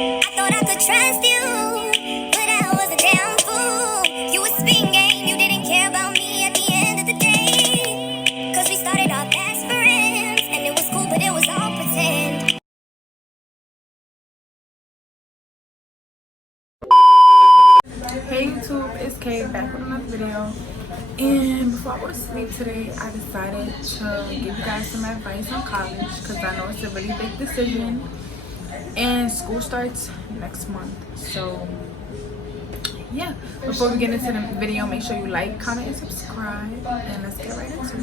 I thought I could trust you, but I was a damn fool. You was speaking game, you didn't care about me at the end of the day. Cause we started off as friends, and it was cool, but it was all pretend. Hey YouTube, it's Kay back with another video. And before I go to sleep today, I decided to give you guys some advice on college because I know it's a really big decision and school starts next month. So yeah, before we get into the video, make sure you like, comment, and subscribe, and let's get right into it.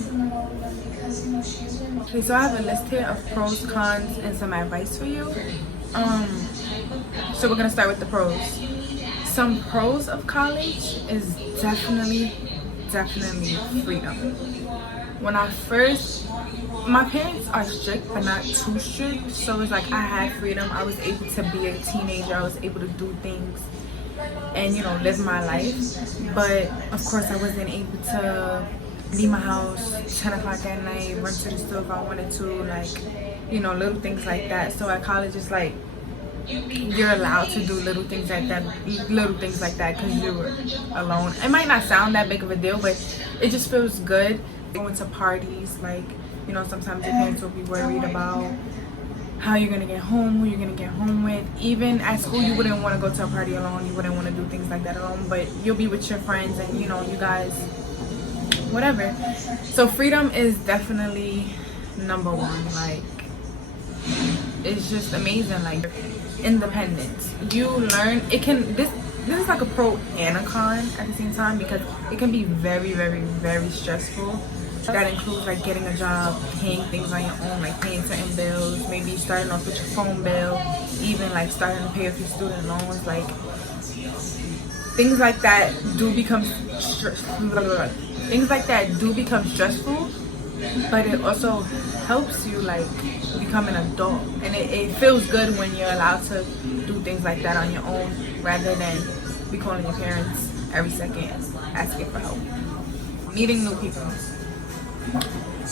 Okay, so I have a list here of pros, cons, and some advice for you. So we're gonna start with the pros. Some pros of college is definitely freedom. When I first, my parents are strict but not too strict, so it's like I had freedom. I was able to be a teenager. I was able to do things and, you know, live my life. But of course I wasn't able to leave my house 10 o'clock at night, run to the store if I wanted to, like, you know, little things like that. So at college it's like you're allowed to do little things like that because you're alone. It might not sound that big of a deal, but it just feels good. Going to parties, like, you know, sometimes your parents will be worried about how you're gonna get home, who you're gonna get home with. Even at school, you wouldn't want to go to a party alone, you wouldn't want to do things like that alone, but you'll be with your friends and, you know, you guys, whatever. So freedom is definitely number one. Like, it's just amazing. Like, independence, you learn. It can, this is like a pro and a con at the same time because it can be very stressful. That includes like getting a job, paying things on your own, like paying certain bills, maybe starting off with your phone bill, even like starting to pay off your student loans. Like, things like that do become stressful, but it also helps you like become an adult, and it feels good when you're allowed to do things like that on your own rather than be calling your parents every second asking for help. Meeting new people.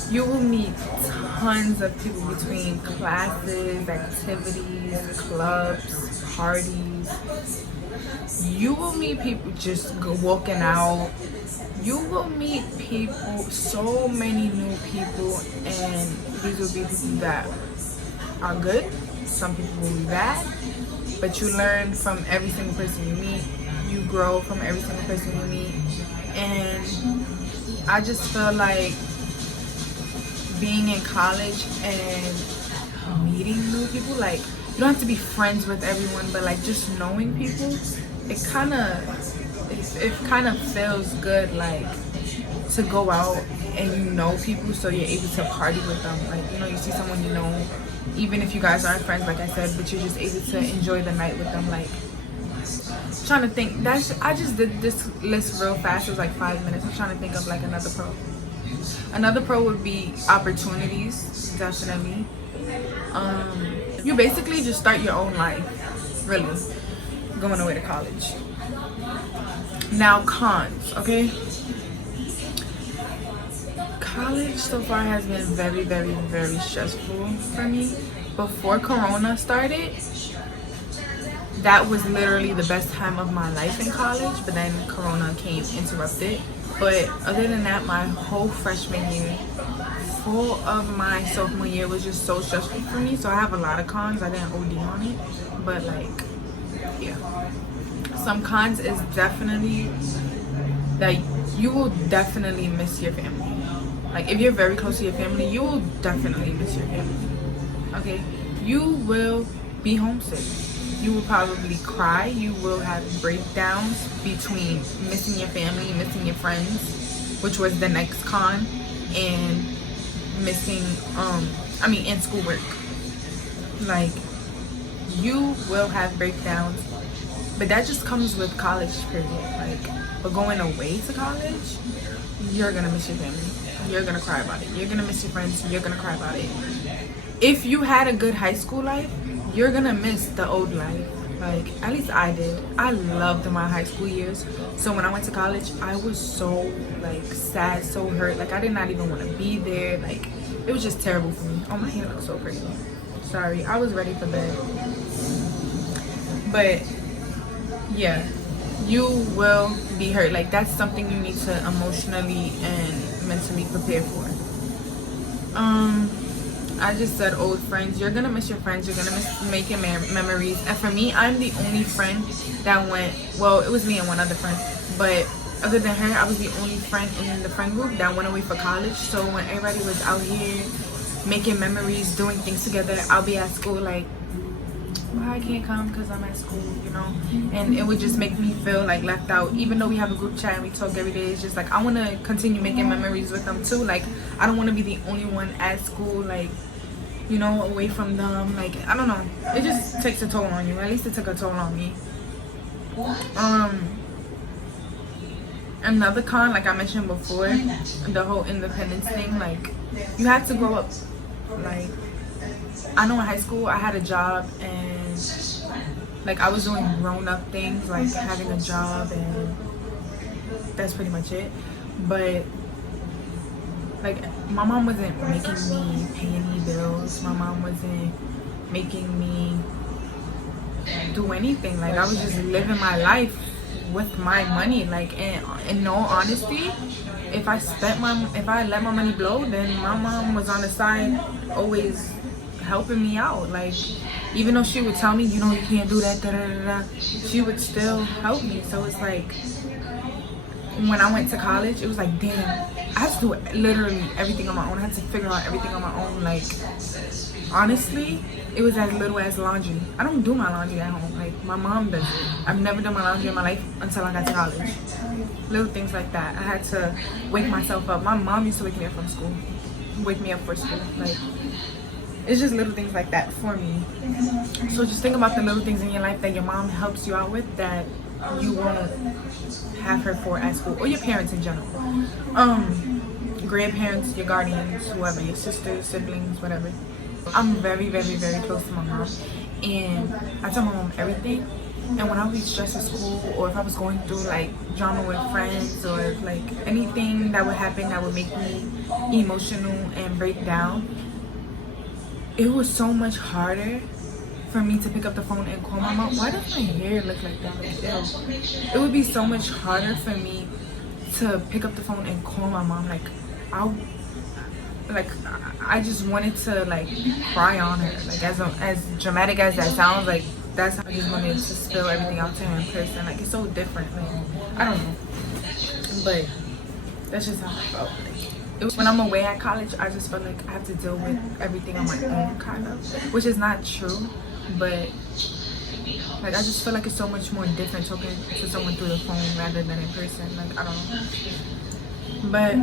You will meet tons of people between classes, activities, clubs, parties. You will meet people just walking out. You will meet people, so many new people, and these will be people that are good. Some people will be bad, but you learn from every single person you meet. You grow from every single person you meet, and I just feel like being in college and meeting new people, like, you don't have to be friends with everyone, but like just knowing people, it kind of feels good, like, to go out and you know people, so you're able to party with them. Like, you know, you see someone you know, even if you guys aren't friends, like I said, but you're just able to enjoy the night with them. Like, I'm trying to think. I just did this list real fast. It was like 5 minutes. I'm trying to think of like another pro. Another pro would be opportunities, definitely. You basically just start your own life, really, going away to college. Now, cons, okay? College so far has been very stressful for me. Before Corona started, that was literally the best time of my life in college, but then Corona came, interrupted. But other than that, my whole freshman year, full of my sophomore year, was just so stressful for me. So I have a lot of cons. I didn't OD on it, but like, yeah. Some cons is definitely that you will definitely miss your family. Like, if you're very close to your family, you will definitely miss your family. Okay, you will be homesick. You will probably cry. You will have breakdowns between missing your family, missing your friends, which was the next con, and missing, and schoolwork. Like, you will have breakdowns, but that just comes with college, period. Like, but going away to college, you're gonna miss your family. You're gonna cry about it. You're gonna miss your friends. You're gonna cry about it. If you had a good high school life, you're gonna miss the old life. Like, at least I did. I loved my high school years. So when I went to college, I was so like sad, so hurt. Like, I did not even want to be there. Like, it was just terrible for me. Oh, my hair looks so pretty. Sorry, I was ready for bed. But yeah, you will be hurt. Like, that's something you need to emotionally and mentally prepare for. I just said old friends. You're gonna miss your friends. You're gonna miss making memories. And for me, I'm the only friend that went, well, it was me and one other friend, but other than her, I was the only friend in the friend group that went away for college. So when everybody was out here making memories, doing things together, I'll be at school like, well, I can't come because I'm at school, you know. And it would just make me feel like left out. Even though we have a group chat and we talk every day, it's just like I want to continue making memories with them too. Like, I don't want to be the only one at school, like, you know, away from them. Like, I don't know, it just takes a toll on you. At least it took a toll on me. Another con, like I mentioned before, the whole independence thing, like, you have to grow up. Like, I know in high school I had a job and like I was doing grown-up things, like having a job, and that's pretty much it. But like, my mom wasn't making me pay any bills. My mom wasn't making me do anything. Like, I was just living my life with my money. Like, in all honesty, if I let my money blow, then my mom was on the side always helping me out. Like, even though she would tell me, you know, you can't do that, da, da, da, da, she would still help me. So it's like, when I went to college, it was like, damn, I had to do literally everything on my own. I had to figure out everything on my own. Like, honestly, it was as little as laundry. I don't do my laundry at home. Like, my mom does it. I've never done my laundry in my life until I got to college. Little things like that. I had to wake myself up. My mom used to wake me up from school. Wake me up for school. Like, it's just little things like that for me. So just think about the little things in your life that your mom helps you out with that you won't have her for at school, or your parents in general. Grandparents, your guardians, whoever, your sisters, siblings, whatever. I'm very, very, very close to my mom, and I tell my mom everything. And when I was stressed at school, or if I was going through like drama with friends, or like anything that would happen that would make me emotional and break down, it was so much harder for me to pick up the phone and call my mom. Why does my hair look like that? Like, ew. It would be so much harder for me to pick up the phone and call my mom. Like, I just wanted to like cry on her. Like, as dramatic as that sounds, like, that's how I just wanted to spill everything out to her in person. Like, it's so different. Like, I don't know, but that's just how I felt. Like, when I'm away at college, I just feel like I have to deal with everything on my own, kind of, which is not true, but like, I just feel like it's so much more different talking to someone through the phone rather than in person. Like, I don't know. But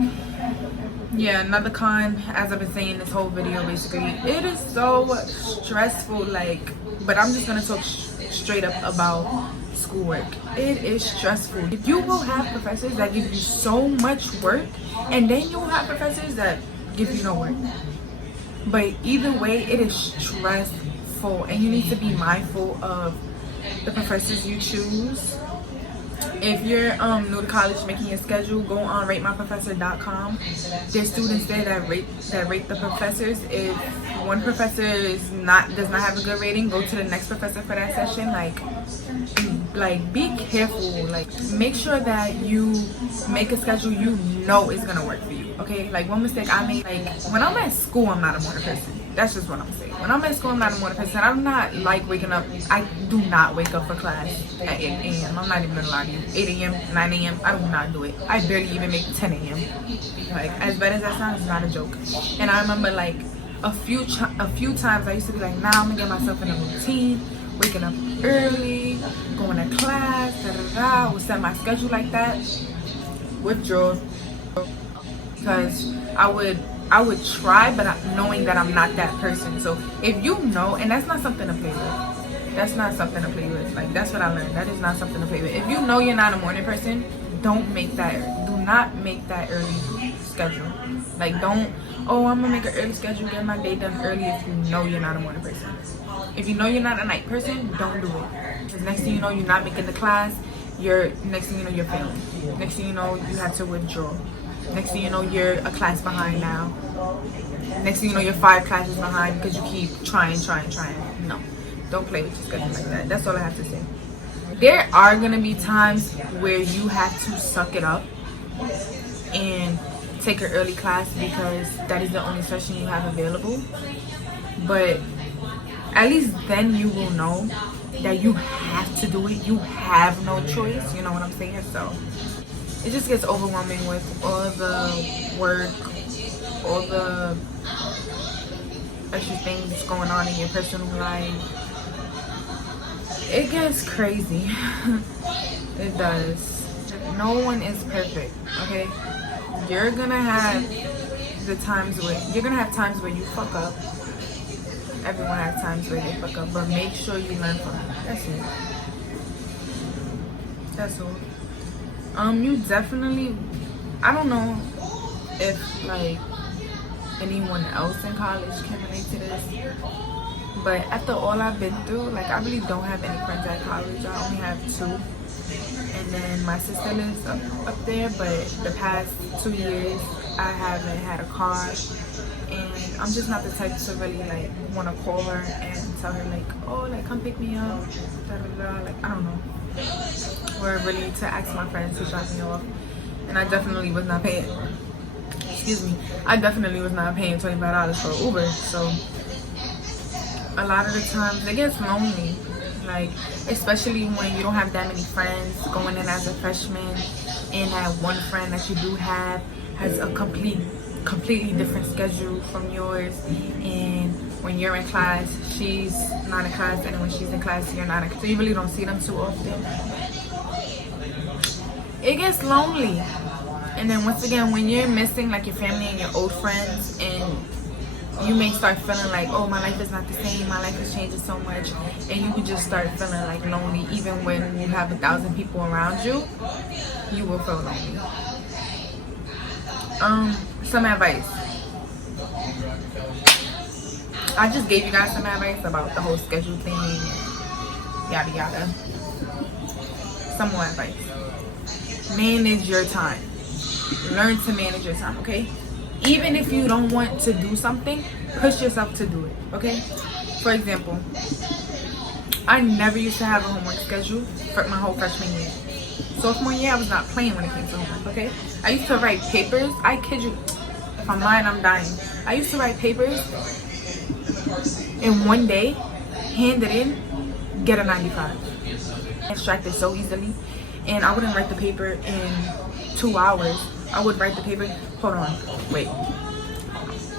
yeah, another con, as I've been saying this whole video, basically, it is so stressful. Like, but I'm just gonna talk straight up about schoolwork. It is stressful. You will have professors that give you so much work, and then you'll have professors that give you no work. But either way, it is stressful, and you need to be mindful of the professors you choose. If you're new to college, making your schedule, go on ratemyprofessor.com. There's students there that rate the professors. If one professor does not have a good rating, go to the next professor for that session. Like be careful. Like, make sure that you make a schedule you know is gonna work for you. Okay? Like, one mistake I made, like, when I'm at school, I'm not a morning person. That's just what I'm saying. When I'm at school, I'm not a morning person. I'm not like waking up. I do not wake up for class at 8 a.m. I'm not even gonna lie to you. 8 a.m., 9 a.m., I do not do it. I barely even make 10 a.m. Like, as bad as that sounds, it's not a joke. And I remember, like, a few times I used to be like, nah, I'm gonna get myself in a routine, waking up early, going to class, da-da-da. I would set my schedule like that. Withdraw. Because I would try, but knowing that I'm not that person. So if you know, and that's not something to play with. That's not something to play with. Like, that's what I learned. That is not something to play with. If you know you're not a morning person, do not make that early schedule. Like, don't, oh, I'm gonna make an early schedule, get my day done early, if you know you're not a morning person. If you know you're not a night person, don't do it. Because next thing you know, you're not making the class. Next thing you know, you're failing. Next thing you know, you have to withdraw. Next thing you know, you're a class behind now. Next thing you know, you're 5 classes behind because you keep trying. No. Don't play with your schedule like that. That's all I have to say. There are gonna be times where you have to suck it up and take an early class because that is the only session you have available. But at least then you will know that you have to do it. You have no choice. You know what I'm saying? So it just gets overwhelming with all the work, all the extra things going on in your personal life. It gets crazy. It does. No one is perfect, okay? You're gonna have times where you fuck up. Everyone has times where they fuck up, but make sure you learn from it. That's it. That's all. You definitely, I don't know if like anyone else in college can relate to this, but after all I've been through, like I really don't have any friends at college. I only have 2, and then my sister lives up there, but the past 2 years I haven't had a car, and I'm just not the type to really like want to call her and tell her like, oh, like come pick me up, da, da, da. Like I don't know, or really to ask my friends to drop me off. And I definitely was not paying, I definitely was not paying $25 for an Uber. So a lot of the times it gets lonely, like especially when you don't have that many friends going in as a freshman, and that one friend that you do have has a completely different schedule from yours, and when you're in class she's not in class, and when she's in class you're not in class, so you really don't see them too often. It gets lonely. And then once again, when you're missing like your family and your old friends, and you may start feeling like, oh, my life is not the same, my life is changing so much, and you could just start feeling like lonely. Even when you have 1,000 people around you, you will feel lonely. Some advice. I just gave you guys some advice about the whole schedule thing, yada yada. Some more advice. Manage your time. Learn to manage your time, okay? Even if you don't want to do something, push yourself to do it, okay? For example, I never used to have a homework schedule for my whole freshman year. Sophomore year, I was not playing when it came to homework, okay? I used to write papers. I kid you, if I'm lying, I'm dying. I used to write papers in one day, hand it in, get a 95. Distracted so easily, and I wouldn't write the paper in 2 hours. I would write the paper. Hold on, wait.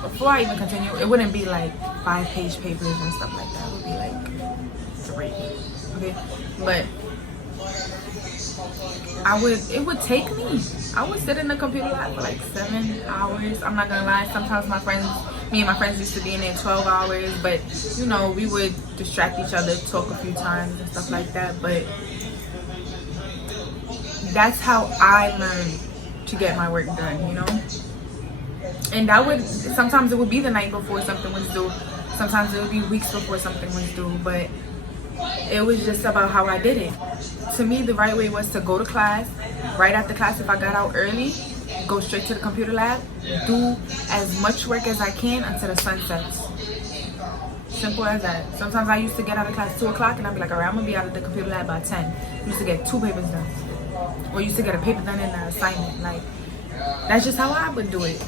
Before I even continue, it wouldn't be like 5-page papers and stuff like that. It would be like 3. Okay, but it would take me. I would sit in the computer lab for like 7 hours. I'm not gonna lie. Sometimes me and my friends used to be in there 12 hours, but you know, we would distract each other, talk a few times and stuff like that. But that's how I learned to get my work done, you know? And sometimes it would be the night before something was due. Sometimes it would be weeks before something was due, but it was just about how I did it. To me, the right way was to go to class. Right after class, if I got out early, go straight to the computer lab, do as much work as I can until the sun sets. Simple as that. Sometimes I used to get out of class 2 o'clock, and I'd be like, all right, I'm gonna be out of the computer lab by 10. I used to get 2 papers done. Or used to get a paper done in an assignment. Like, that's just how I would do it.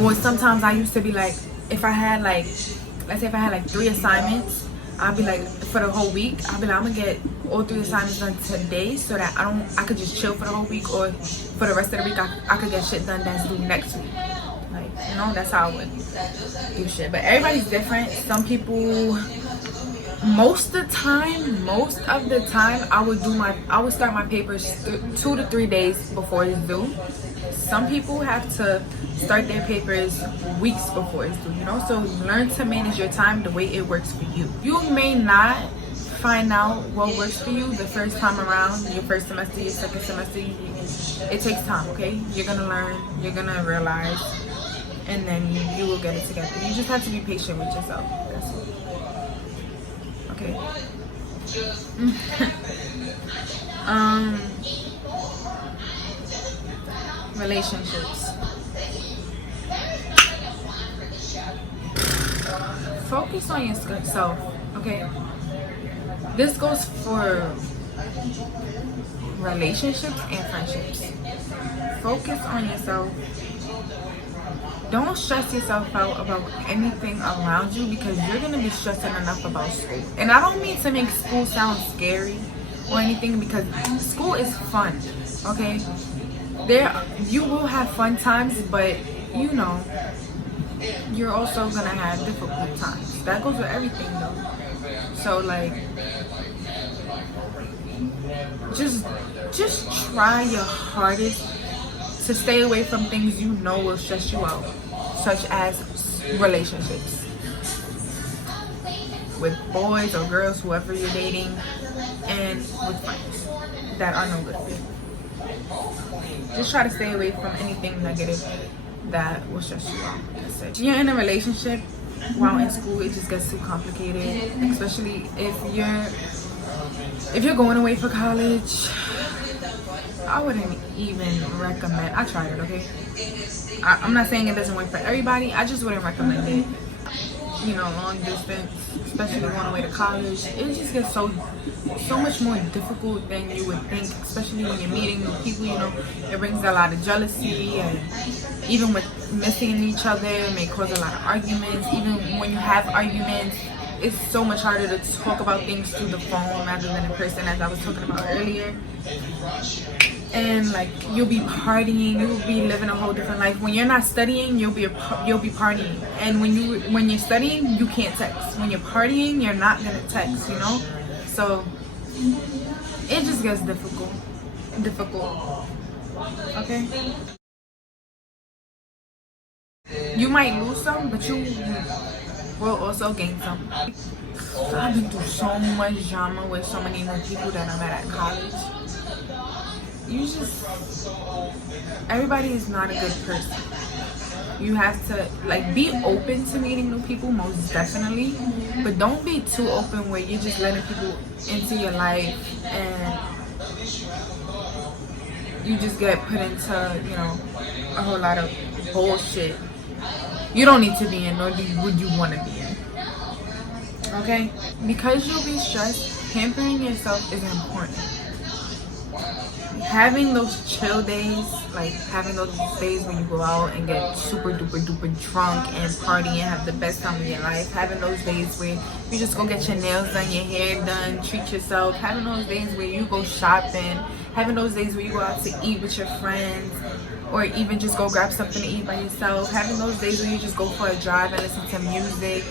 Or sometimes I used to be like, if I had like, let's say if I had like 3 assignments, I'd be like, for the whole week, I'd be like, I'm gonna get all 3 assignments done today, so that I could just chill for the whole week, or for the rest of the week I could get shit done that's due next week. Like, you know, that's how I would do shit. But everybody's different. Some people, most of the time, I would start my papers 2 to 3 days before it's due. Some people have to start their papers weeks before it's due, you know? So learn to manage your time the way it works for you. You may not find out what works for you the first time around, your first semester, your second semester. It takes time, okay? You're gonna learn, you're gonna realize, and then you will get it together. You just have to be patient with yourself. That's it. Okay. Relationships. Focus on yourself, okay? this goes for relationships and friendships. Focus on yourself. Don't stress yourself out about anything around you, because you're gonna be stressing enough about school. And I don't mean to make school sound scary or anything, because school is fun, okay? You will have fun times, but you know, you're also gonna have difficult times. That goes with everything though. So like, just try your hardest to stay away from things you know will stress you out, such as relationships with boys or girls, whoever you're dating, and with friends that are no good for you. Just try to stay away from anything negative that will stress you out. If you're in a relationship while in school, it just gets too complicated, especially if you're going away for college. I wouldn't even recommend. I tried it, okay? I'm not saying it doesn't work for everybody. I just wouldn't recommend it. You know, long distance, especially going away to college, it just gets so much more difficult than you would think, especially when you're meeting new people. You know, it brings a lot of jealousy, and even with missing each other, it may cause a lot of arguments. Even when you have arguments, it's so much harder to talk about things through the phone rather than in person, as I was talking about earlier. And like, you'll be partying, you'll be living a whole different life. When you're not studying, you'll be partying. And when you're studying, you can't text. When you're partying, you're not gonna text, you know? So it just gets difficult. Okay? You might lose some, but you will also gain some. I've been through so much drama with so many new people that I met at college. Everybody is not a good person. You have to like be open to meeting new people, most definitely, but don't be too open where you're just letting people into your life and you just get put into, you know, a whole lot of bullshit you don't need to be in, nor would you want to be in. Okay? Because you'll be stressed, pampering yourself is important. Having those chill days, like having those days when you go out and get super duper drunk and party and have the best time of your life, having those days where you just go get your nails done, your hair done, treat yourself, having those days where you go shopping, having those days where you go out to eat with your friends, or even just go grab something to eat by yourself, having those days where you just go for a drive and listen to music,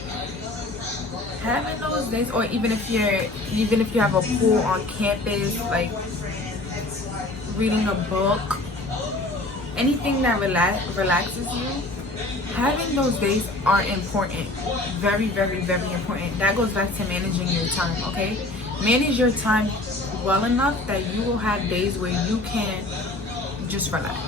having those days, or even if you have a pool on campus, like reading a book, anything that relaxes you, having those days are important. Very, very, very important. That goes back to managing your time, okay? Manage your time well enough that you will have days where you can just relax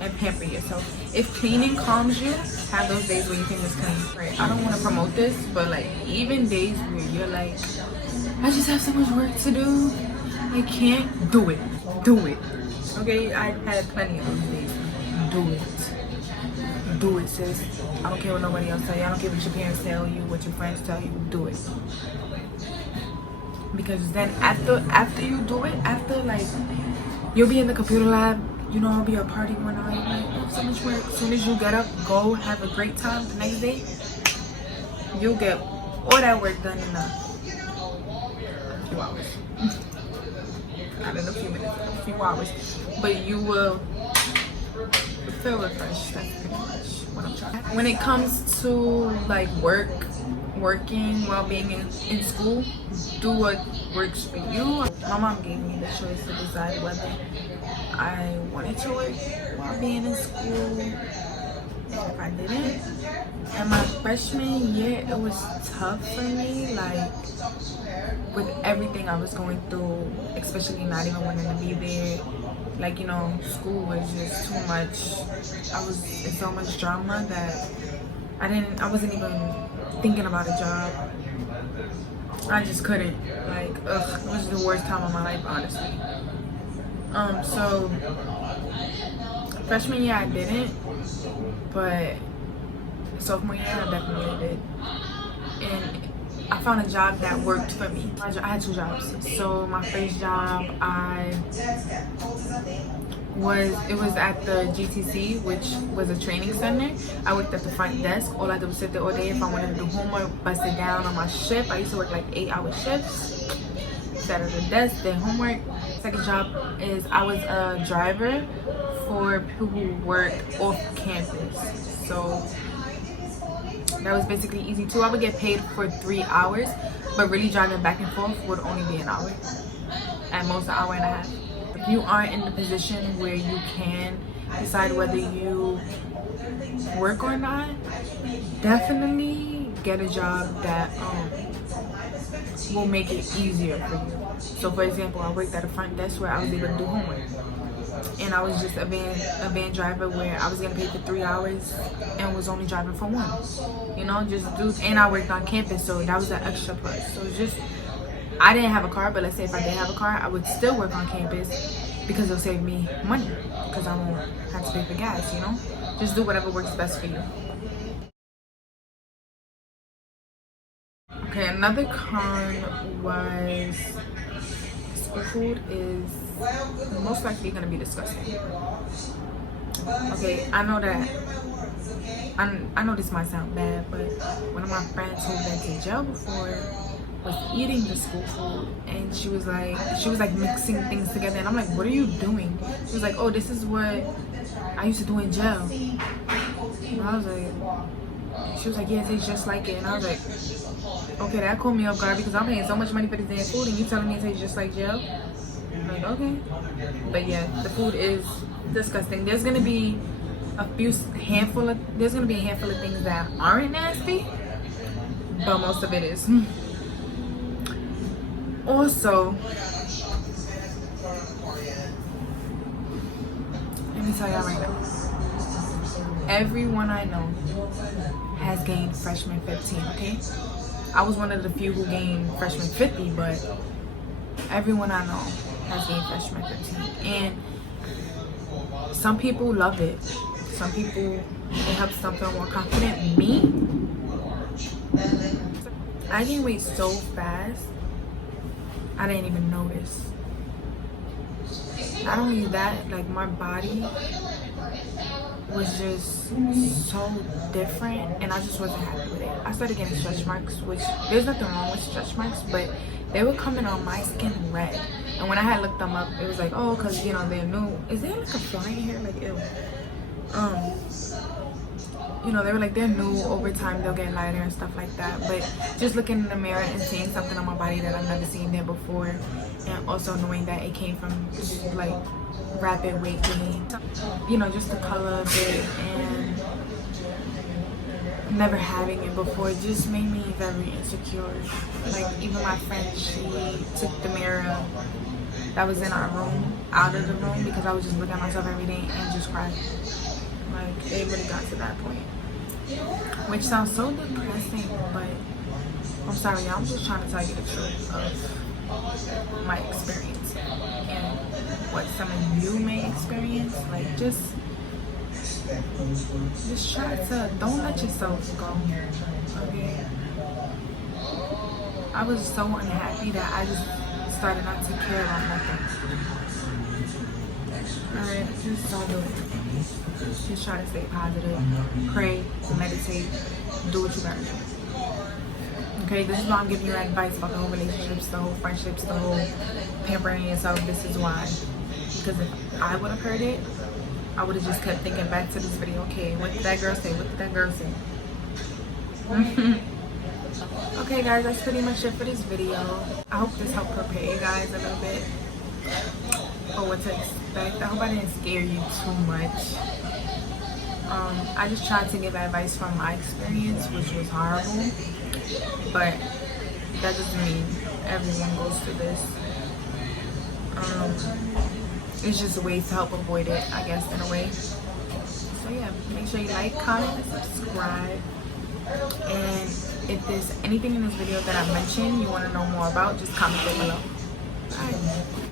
and pamper yourself. If cleaning calms you, have those days where you can just clean. Right? I don't want to promote this, but like, even days where you're like, I just have so much work to do, I can't do it. Do it. Okay, I've had plenty of those days. Do it. Do it, sis. I don't care what nobody else tell you. I don't care what your parents tell you, what your friends tell you. Do it. Because then after you do it, after like, you'll be in the computer lab, you know, I'll be a party one night, like, oh, so much work. As soon as you get up, go have a great time the next day, you'll get all that work done in a few hours. Not in a few minutes, a few hours. But you will feel refreshed. That's pretty much what I'm trying. When it comes to like working while being in school, do what works for you. My mom gave me the choice to decide whether I wanted to work while being in school, and if I didn't. And my freshman year, it was tough for me, like with everything I was going through, especially not even wanting to be there. Like, you know, school was just too much. I was in so much drama that I wasn't even thinking about a job. I just couldn't. Like, it was the worst time of my life, honestly. So freshman year I didn't, but sophomore year I definitely did. And I found a job that worked for me. I had 2 jobs. So my first job, it was at the GTC, which was a training center. I worked at the front desk. All I did was sit there all day. If I wanted to do homework, bust it down on my shift. I used to work like 8-hour shifts. Sat at the desk, did homework. Second job is I was a driver for people who work off campus. So that was basically easy too. I would get paid for 3 hours, but really driving back and forth would only be an hour. At most an hour and a half. If you are in the position where you can decide whether you work or not, definitely get a job that will make it easier for you. So for example, I worked at a front desk where I was able to do homework, and I was just a van driver where I was getting paid for 3 hours and was only driving for 1. You know, just do. And I worked on campus, so that was an extra plus. So it's just, I didn't have a car, but let's say if I did have a car, I would still work on campus because it'll save me money because I won't have to pay for gas. You know, just do whatever works best for you. Okay, another con was school food is most likely going to be disgusting. Okay, I know that, I know this might sound bad, but one of my friends who's been to jail before was eating the school food, and she was like mixing things together, and I'm like, what are you doing? She was like, oh, this is what I used to do in jail. And I was like, she was like, yeah, it tastes just like it. And I was like, okay, that caught me off guard because I'm paying so much money for this damn food and you telling me it tastes just like jail? I'm like, okay. But yeah, the food is disgusting. There's gonna be a handful of things that aren't nasty, but most of it is. Also, let me tell y'all right now, everyone I know has gained freshman 15, okay? I was one of the few who gained freshman 50, but everyone I know has gained freshman 15. And some people love it. Some people, it helps them feel more confident. Me, I gained weight so fast, I didn't even notice. Not only that, like my body was just so different and I just wasn't happy with it. I started getting stretch marks, which there's nothing wrong with stretch marks, but they were coming on my skin red. And when I had looked them up, it was like, oh, because you know they're new. Is there like a fly in here? Like, ew. You know, they were like, they're new, over time they'll get lighter and stuff like that. But just looking in the mirror and seeing something on my body that I've never seen there before, and also knowing that it came from like rapid weight gain, you know, just the color of it and never having it before just made me very insecure. Like even my friend, she took the mirror that was in our room out of the room because I was just looking at myself every day and just cried. Like it really got to that point, which sounds so depressing, but I'm sorry, I'm just trying to tell you the truth of my experience and what some of you may experience. Like just try to, don't let yourself go, okay? I was so unhappy that I just started not to care about nothing. Alright, just don't do it. Just try to stay positive, pray, meditate, do what you gotta do. Okay, this is why I'm giving you advice about the whole relationships, the whole friendships, the whole pampering yourself. This is why. Because if I would have heard it, I would have just kept thinking back to this video. Okay, what did that girl say? What did that girl say? Okay guys, that's pretty much it for this video. I hope this helped prepare you guys a little bit for what to expect. I hope I didn't scare you too much. I just tried to give advice from my experience, which was horrible, but that doesn't mean everyone goes through this. It's just a way to help avoid it, I guess, in a way. So yeah, make sure you like, comment, and subscribe. And if there's anything in this video that I mentioned you want to know more about, just comment down below. Bye.